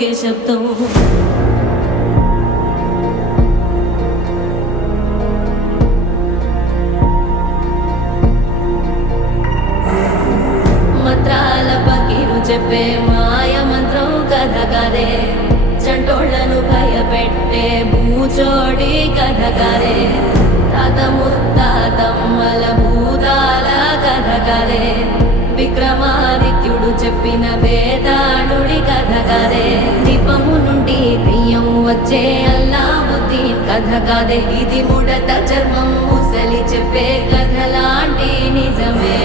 మోగే శబ్దం. మంత్రాల పకీరు చెప్పే మాయ మంత్రం కథ కాదే, చంటోళ్లను భయపెట్టే భూచోడి కథ కాదే, తాత ముత్తాతమ్మల భూతాల కథ కాదే, విక్రమాదిత్యుడు చెప్పిన వేదాళుడి కథ కాదే, దీపము నుండి దెయ్యం వచ్చే అల్లావుద్దీన్ కథ కాదే, ఇది ముడత చర్మం ముసలి చెప్పే కథ లాంటి నిజమే.